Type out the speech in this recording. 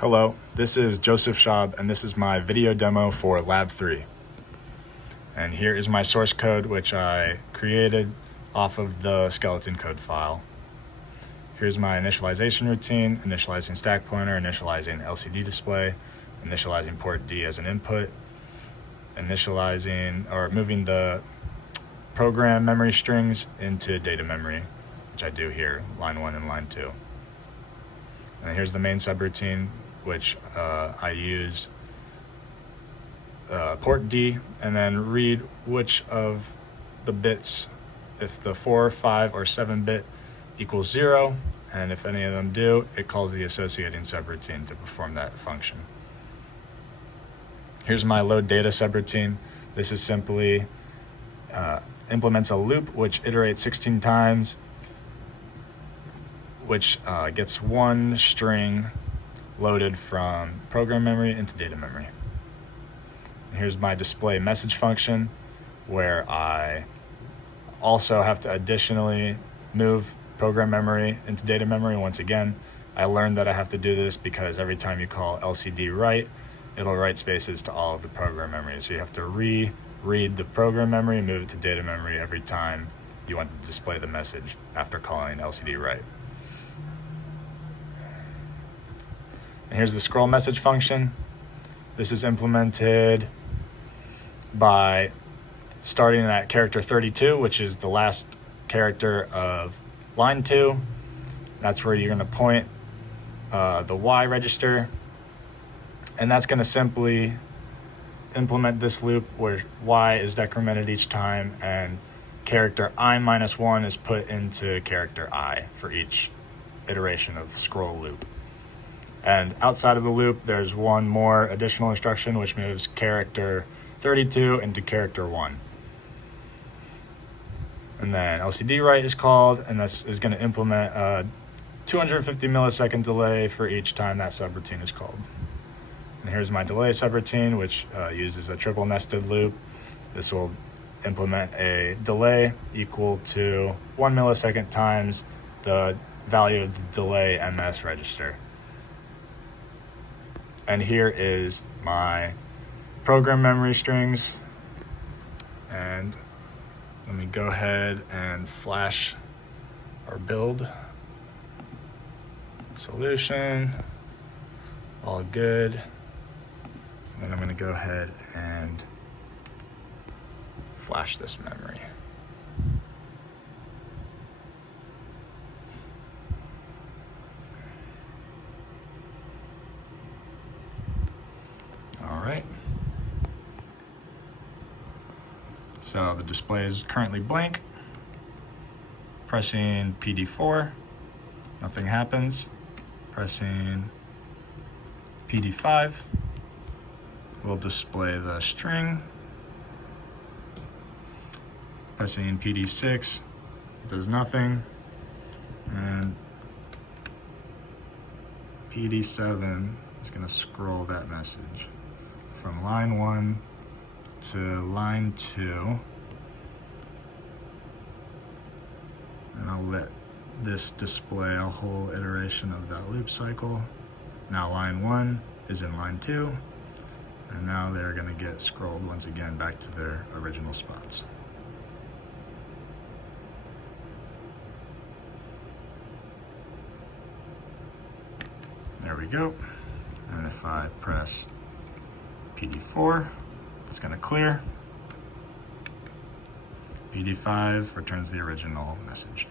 Hello, this is Joseph Schaub, and this is my video demo for Lab3. And here is my source code, which I created off of the skeleton code file. Here's my initialization routine: initializing stack pointer, initializing LCD display, initializing port D as an input, initializing or moving the program memory strings into data memory, which I do here, line 1 and line 2. And here's the main subroutine, which I use port D and then read which of the bits, if the 4, 5, or 7 bit equals 0, and if any of them do, it calls the associating subroutine to perform that function. Here's my load data subroutine. This is simply implements a loop which iterates 16 times, which gets one string loaded from program memory into data memory. And here's my display message function, where I also have to additionally move program memory into data memory. Once again, I learned that I have to do this because every time you call LCD write, it'll write spaces to all of the program memory. So you have to reread the program memory and move it to data memory every time you want to display the message after calling LCD write. And here's the scroll message function. This is implemented by starting at character 32, which is the last character of line 2. That's where you're going to point the Y register. And that's going to simply implement this loop where Y is decremented each time and character I-1 is put into character I for each iteration of scroll loop. And outside of the loop, there's one more additional instruction which moves character 32 into character 1. And then LCD write is called, and this is going to implement a 250 millisecond delay for each time that subroutine is called. And here's my delay subroutine, which uses a triple nested loop. This will implement a delay equal to 1 millisecond times the value of the delay MS register. And here is my program memory strings. And let me go ahead and flash our build solution. All good. And then I'm going to go ahead and flash this memory. All right. So the display is currently blank. Pressing PD4, nothing happens. Pressing PD5 will display the string. Pressing PD6 does nothing. And PD7 is going to scroll that message from line 1 to line 2. And I'll let this display a whole iteration of that loop cycle. Now line 1 is in line 2, and now they're going to get scrolled once again back to their original spots. There we go. And if I press PD4, it's going to clear. PD5 returns the original message.